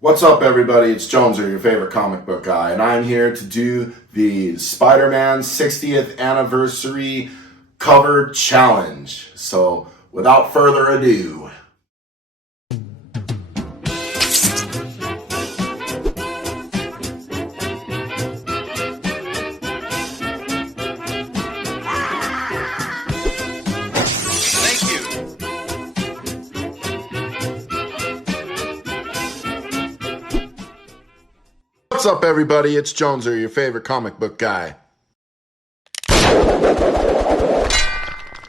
What's up, everybody? It's Joneser, your favorite comic book guy, and I'm here to do the Spider-Man 60th anniversary cover challenge. So, without further ado, what's up, everybody? It's Joneser, your favorite comic book guy.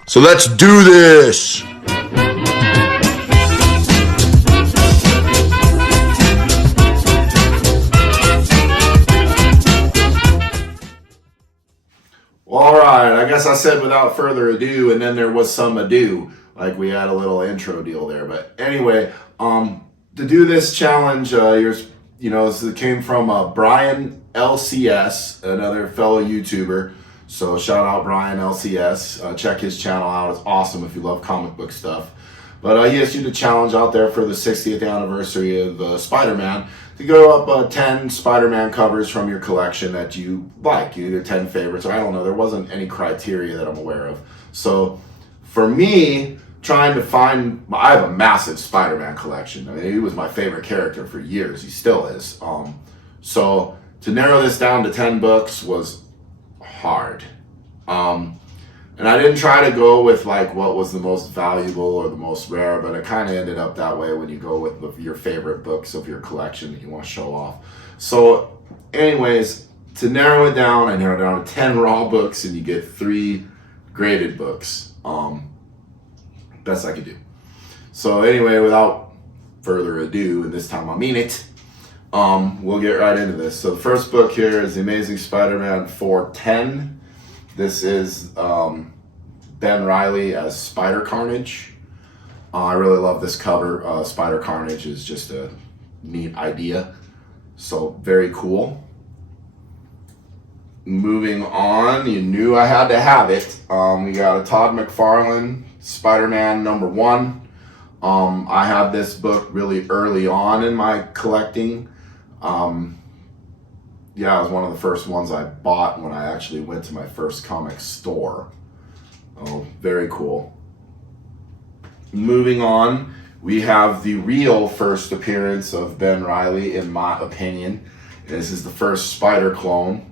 So let's do this! Alright, I guess I said without further ado, and then there was some ado. Like we had a little intro deal there. But anyway, to do this challenge, it came from Brian LCS, another fellow YouTuber. So shout out Brian LCS. Check his channel out. It's awesome if you love comic book stuff. But he issued a challenge out there for the 60th anniversary of Spider-Man to go up 10 Spider-Man covers from your collection that you like, either 10 favorites, or I don't know. There wasn't any criteria that I'm aware of. So for me, trying to find, I have a massive Spider-Man collection. I mean, he was my favorite character for years. He still is. So to narrow this down to 10 books was hard. And I didn't try to go with like what was the most valuable or the most rare, but it kind of ended up that way when you go with your favorite books of your collection that you want to show off. So anyways, to narrow it down, I narrowed down to 10 raw books, and you get 3 graded books. Best I could do. So anyway, without further ado, and this time I mean it, we'll get right into this. So the first book here is The Amazing Spider-Man 410. This is Ben Reilly as Spider Carnage. I really love this cover. Spider Carnage is just a neat idea. So very cool. Moving on, you knew I had to have it. We got a Todd McFarlane Spider-Man #1. I had this book really early on in my collecting. It was one of the first ones I bought when I actually went to my first comic store. Oh, very cool. Moving on, we have the real first appearance of Ben Reilly, in my opinion. This is the first Spider clone.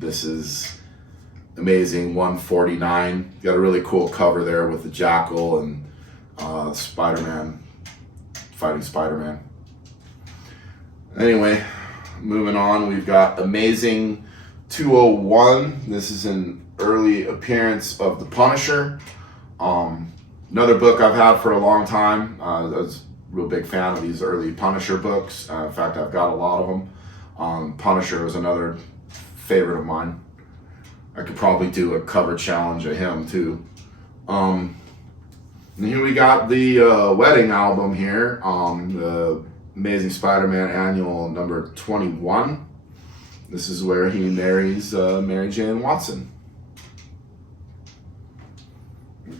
This is amazing, 149. Got a really cool cover there with the Jackal and Spider-Man fighting Spider-Man. Anyway, moving on, we've got Amazing 201. This is an early appearance of the Punisher. Another book I've had for a long time. I was a real big fan of these early Punisher books. In fact, I've got a lot of them. Punisher was another favorite of mine. I could probably do a cover challenge of him too. And here we got the wedding album here. The Amazing Spider-Man Annual number 21. This is where he marries Mary Jane Watson.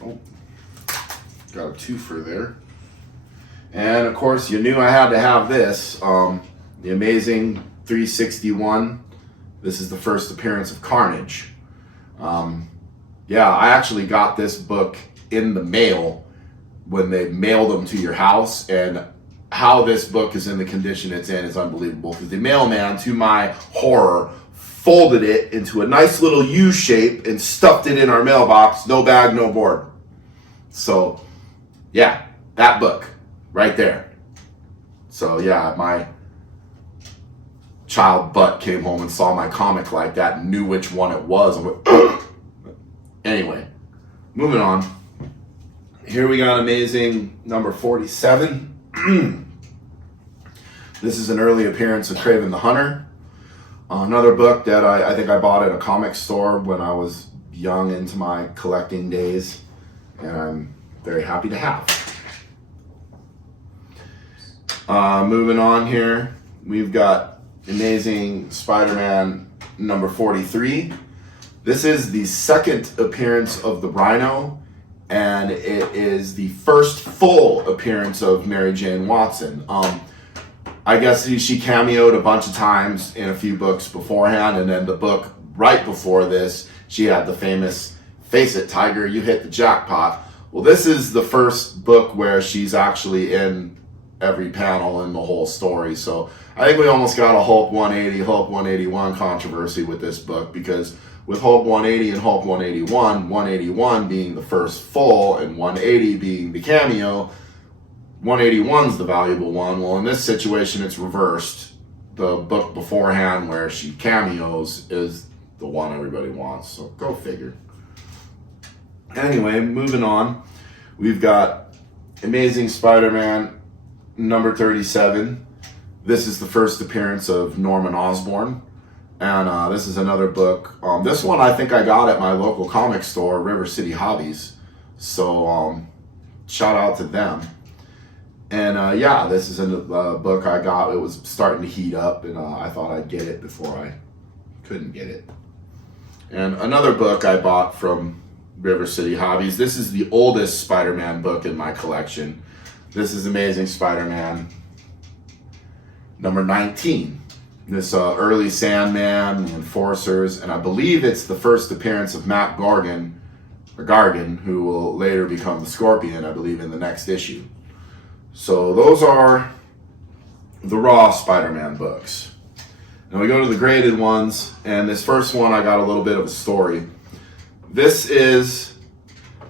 Oh, got a twofer there. And of course, you knew I had to have this. The Amazing 361. This is the first appearance of Carnage. I actually got this book in the mail when they mailed them to your house, and how this book is in the condition it's in is unbelievable, because the mailman, to my horror, folded it into a nice little U shape and stuffed it in our mailbox. No bag, no board. So yeah, that book right there. So yeah, my child butt came home and saw my comic like that and knew which one it was. And went, anyway, moving on. Here we got Amazing number 47. This is an early appearance of Kraven the Hunter. Another book that I think I bought at a comic store when I was young into my collecting days, and I'm very happy to have. Moving on here, we've got Amazing Spider-Man number 43. This is the second appearance of the Rhino, and it is the first full appearance of Mary Jane Watson. I guess she cameoed a bunch of times in a few books beforehand, and then the book right before this, she had the famous "Face It, Tiger, you hit the jackpot." Well, this is the first book where she's actually in every panel in the whole story. So I think we almost got a Hulk 180, Hulk 181 controversy with this book, because with Hulk 180 and Hulk 181, 181 being the first full and 180 being the cameo, 181's the valuable one. Well, in this situation, it's reversed. The book beforehand where she cameos is the one everybody wants. So go figure. Anyway, moving on. We've got Amazing Spider-Man number 37. This is the first appearance of Norman Osborn. And this is another book. This one I think I got at my local comic store, River City Hobbies. So shout out to them. And yeah, this is a book I got. It was starting to heat up, and I thought I'd get it before I couldn't get it. And another book I bought from River City Hobbies. This is the oldest Spider-Man book in my collection. This is Amazing Spider-Man number 19. This early Sandman, Enforcers, and I believe it's the first appearance of Matt Gargan, who will later become the Scorpion, I believe, in the next issue. So those are the raw Spider-Man books. Now we go to the graded ones, and this first one I got a little bit of a story. This is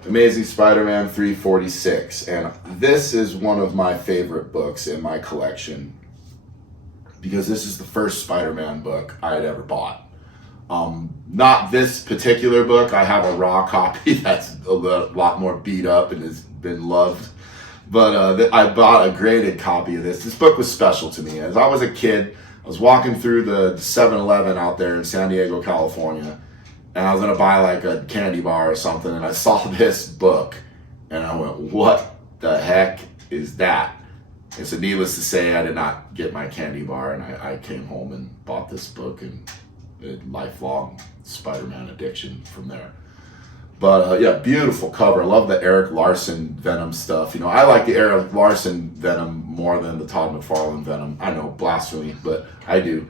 Amazing Spider-Man 346, and this is one of my favorite books in my collection because this is the first Spider-Man book I had ever bought. Not this particular book. I have a raw copy that's a lot more beat up and has been loved. But I bought a graded copy of this. This book was special to me. As I was a kid, I was walking through the 7-Eleven out there in San Diego, California, and I was going to buy like a candy bar or something, and I saw this book, and I went, what the heck is that? And so needless to say, I did not get my candy bar, and I came home and bought this book, and a lifelong Spider-Man addiction from there. But yeah, beautiful cover. I love the Eric Larson Venom stuff. You know, I like the Eric Larson Venom more than the Todd McFarlane Venom. I know, blasphemy, but I do.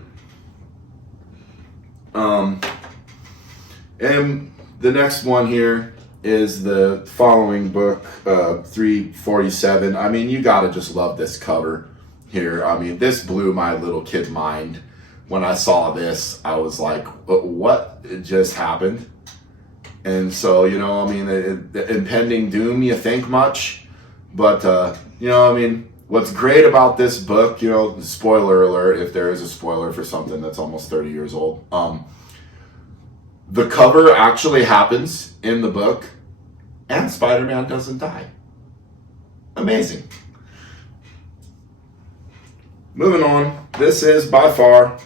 And the next one here is the following book, 347. I mean, you gotta just love this cover here. I mean, this blew my little kid mind. When I saw this, I was like, what just happened? And so, you know, I mean, the impending doom, you think much, but, you know, I mean, what's great about this book, you know, spoiler alert, if there is a spoiler for something that's almost 30 years old, the cover actually happens in the book, and Spider-Man doesn't die. Amazing. Moving on, this is by far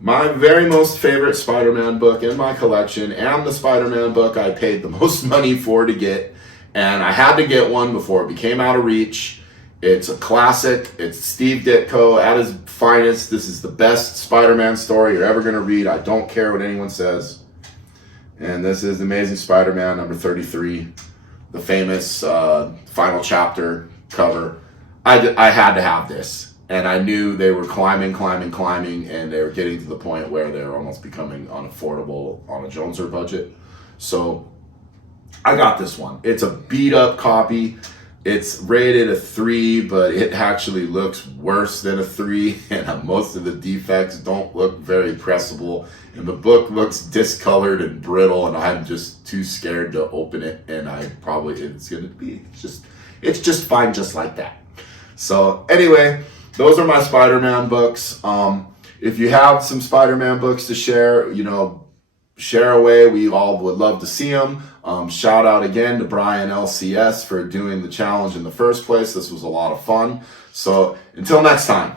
my very most favorite Spider-Man book in my collection, and the Spider-Man book I paid the most money for to get, and I had to get one before it became out of reach. It's a classic. It's Steve Ditko at his finest. This is the best Spider-Man story you're ever going to read. I don't care what anyone says. And this is Amazing Spider-Man number 33, the famous final chapter cover. I had to have this. And I knew they were climbing, and they were getting to the point where they were almost becoming unaffordable on a Joneser budget. So I got this one. It's a beat up copy. It's rated a 3, but it actually looks worse than a 3. And most of the defects don't look very pressable. And the book looks discolored and brittle, and I'm just too scared to open it. And it's just fine just like that. So anyway, those are my Spider-Man books. If you have some Spider-Man books to share, you know, share away. We all would love to see them. Shout out again to Brian LCS for doing the challenge in the first place. This was a lot of fun. So until next time.